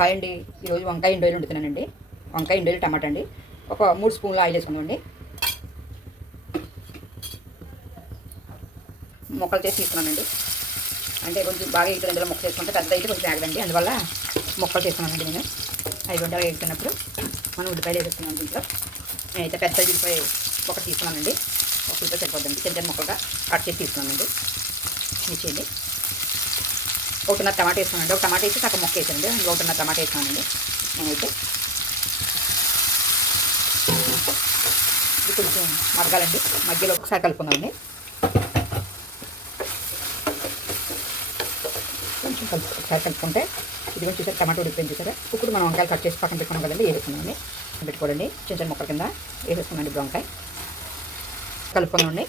Hi అండి. ఈరోజు వంకాయ ఎండోయిలు వండుతున్నానండి. వంకాయ ఎండోయిలు టమాటా అండి. ఒక 3 స్పూన్ల ఆయిల్ వేసుకుందామండి. ముక్కలు చేసి తీసుకున్నానండి. అంటే కొంచెం బాగా ఎగుతుంది, అందులో ముక్కలు వేసుకుంటే పెద్ద అయితే కొంచెం ఆగదండి, అందువల్ల ముక్కలు చేసుకున్నానండి నేను. అవి వంటలు ఎగుతున్నప్పుడు మనం ఉల్లిపాయలు వేసుకున్నాం. దీంట్లో నేనైతే పెద్ద ఉల్లిపాయ ఒకటి తీసుకున్నానండి. ఒక ఉల్లిపాయ సరిపోద్దండి. చిన్న చిన్న ముక్కలుగా కట్ చేసి తీసుకున్నానండి. ఇచ్చేయండి. 1.5 టమాటా వేసుకున్నానండి. ఒక టమాటా వేసి సగం మొక్క వేసానండి. 1.5 టమాటా వేసుకున్నానండి నేనైతే. ఇది కొంచెం మరగాలండి. మధ్యలో ఒకసారి కలుపుకుందామండి. కొంచెం ఒకసారి కలుపుకుంటే ఇది కొంచెం చూసారు టమాటో ఉడికిపోయింది చూసారా. ఇప్పుడు మనం వంకాయలు కట్ చేసి పక్కన పెట్టుకున్నాం కదండి, వేసుకున్నామండి. పెట్టుకోండి. చిన్న చిన్న ముక్కల కింద వేసేసుకున్నాండి. ఇప్పుడు వంకాయ కలుపుకుందామండి.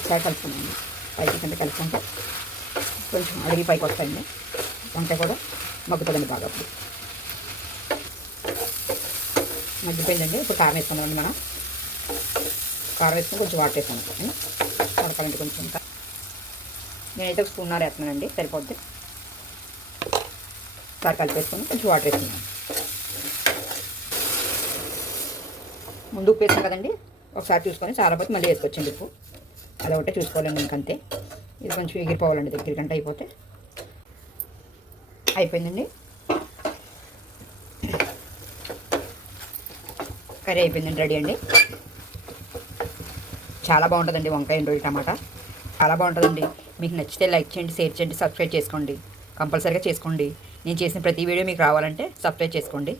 ఒకసారి కలుపుకున్నాండి. పైకి కింద కలుపుకుంటే కొంచెం అడిగి పైకి వస్తాయండి. వంకాయ కూడా మగ్గుతుందండి బాగా. అప్పుడు మగ్గిపోయిందండి. ఇప్పుడు కారం వేసుకుందామండి. మనం కారం వేసుకుని కొంచెం వాటర్ వేసుకున్నాం. ఉడకాలండి కొంచెం. నేనైతే ఒక స్పూన్నర వేస్తున్నానండి, సరిపోద్ది. ఒకసారి కలిపేసుకొని కొంచెం వాటర్ వేసుకున్నాను. ముందు ఉప్పు వేసాం కదండి, ఒకసారి చూసుకొని చాలా పోతే మళ్ళీ వేసుకొచ్చండి ఉప్పు. అలా ఒకటే చూసుకోవాలండి. ఇంకంతే. ఇది కొంచెం ఎగిరిపోవాలండి. దగ్గర గంట అయిపోతే అయిపోయిందండి. కర్రీ అయిపోయిందండి, రెడీ అండి. చాలా బాగుంటుందండి వంకాయ ఎండు టమాటా. చాలా బాగుంటుందండి. మీకు నచ్చితే లైక్ చేయండి, షేర్ చేయండి, సబ్స్క్రైబ్ చేసుకోండి. కంపల్సరీగా చేసుకోండి. నేను చేసిన ప్రతి వీడియో మీకు రావాలంటే సబ్స్క్రైబ్ చేసుకోండి.